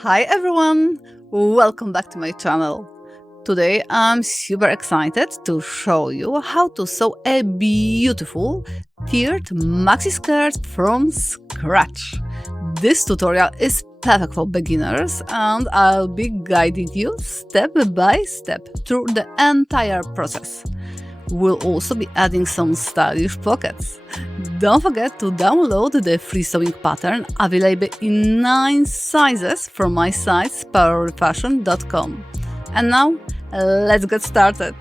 Hi everyone! Welcome back to my channel. Today I'm super excited to show you how to sew a beautiful tiered maxi skirt from scratch. This tutorial is perfect for beginners and I'll be guiding you step by step through the entire process. We'll also be adding some stylish pockets. Don't forget to download the free sewing pattern available in 9 sizes from my site sparrowrefashion.com. And now, let's get started.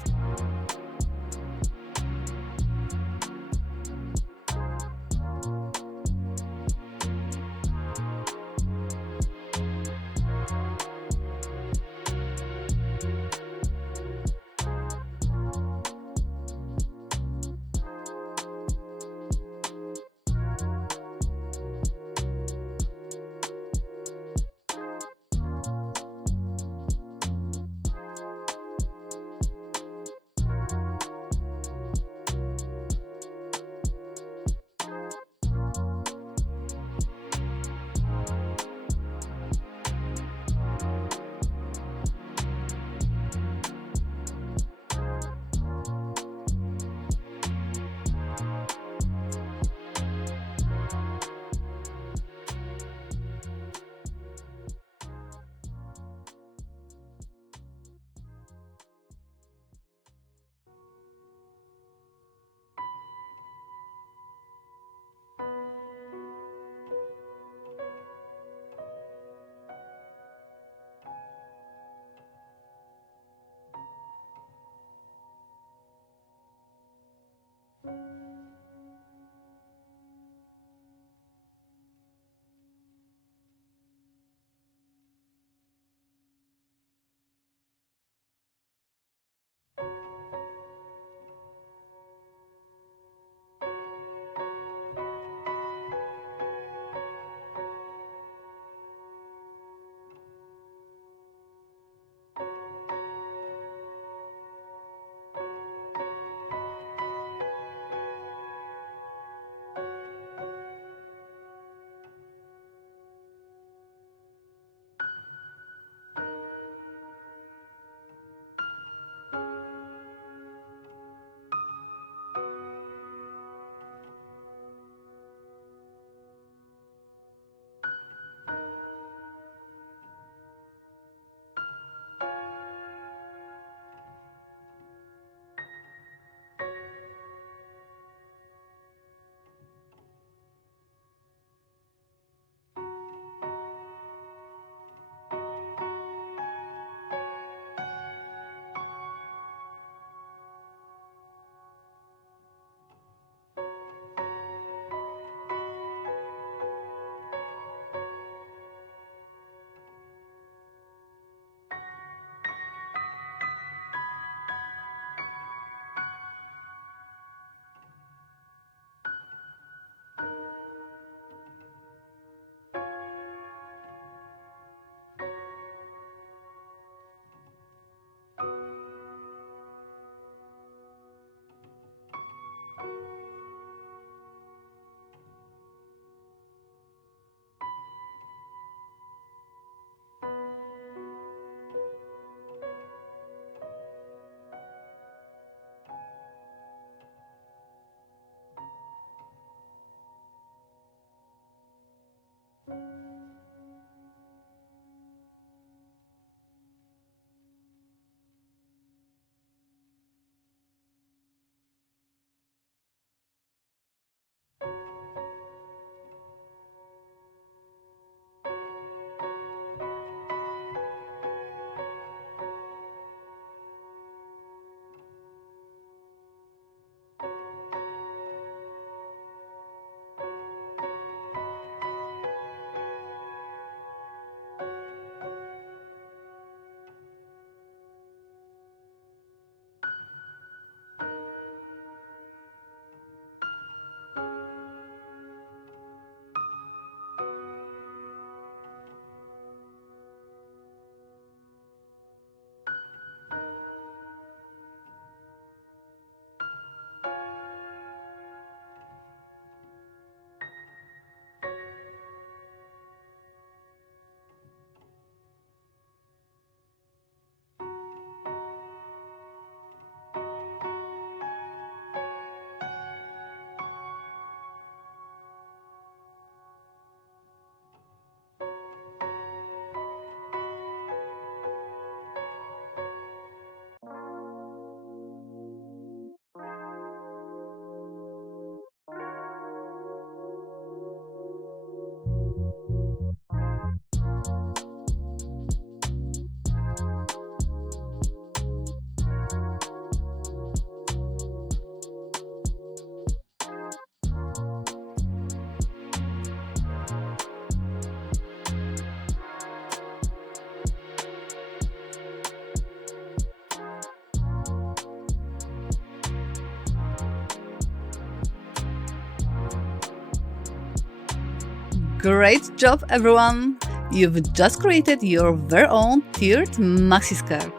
Great job, everyone! You've just created your very own tiered maxi skirt.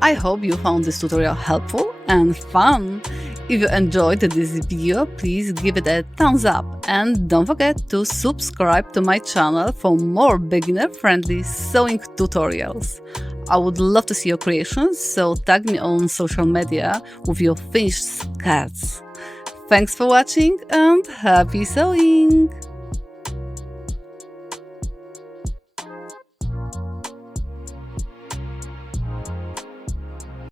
I hope you found this tutorial helpful and fun. If you enjoyed this video, please give it a thumbs up and don't forget to subscribe to my channel for more beginner-friendly sewing tutorials. I would love to see your creations, so tag me on social media with your finished skirts. Thanks for watching and happy sewing!